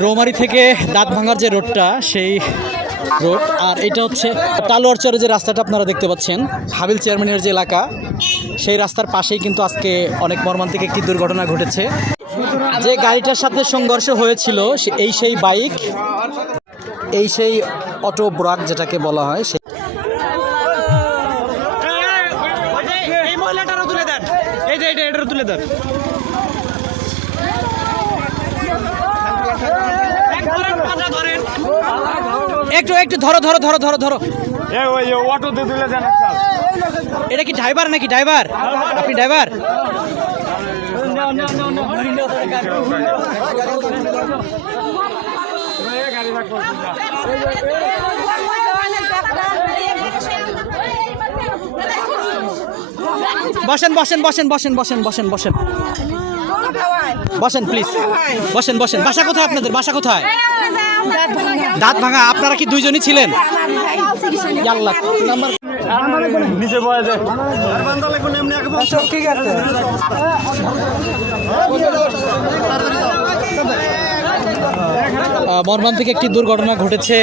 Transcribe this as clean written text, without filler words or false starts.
রৌমারী থেকে দাঁত ভাঙার যে রোডটা সেই রোড, আর এটা হচ্ছে তালোয়ারচরে যে রাস্তাটা আপনারা দেখতে পাচ্ছেন, হাবিল চেয়ারম্যানের যে এলাকা, সেই রাস্তার পাশেই কিন্তু আজকে অনেক মর্মান্তিক একটি দুর্ঘটনা ঘটেছে। যে গাড়িটার সাথে সংঘর্ষ হয়েছিল সেই বাইক, সেই অটো ব্রাক যেটাকে বলা হয়, একটু একটু ধরো ধরো ধরো ধরো ধরো। এটা কি ড্রাইভার নাকি? ড্রাইভার, আপনি ড্রাইভার? বসেন বসেন বসেন বসেন বসেন বসেন বসেন বসেন প্লিজ, বসেন বসেন। বাসা কোথায় আপনাদের? বাসা কোথায়? দাঁত ভাঙা। আপনারা কি দুইজনই ছিলেন? মর্মান্তিক একটি দুর্ঘটনা ঘটেছে।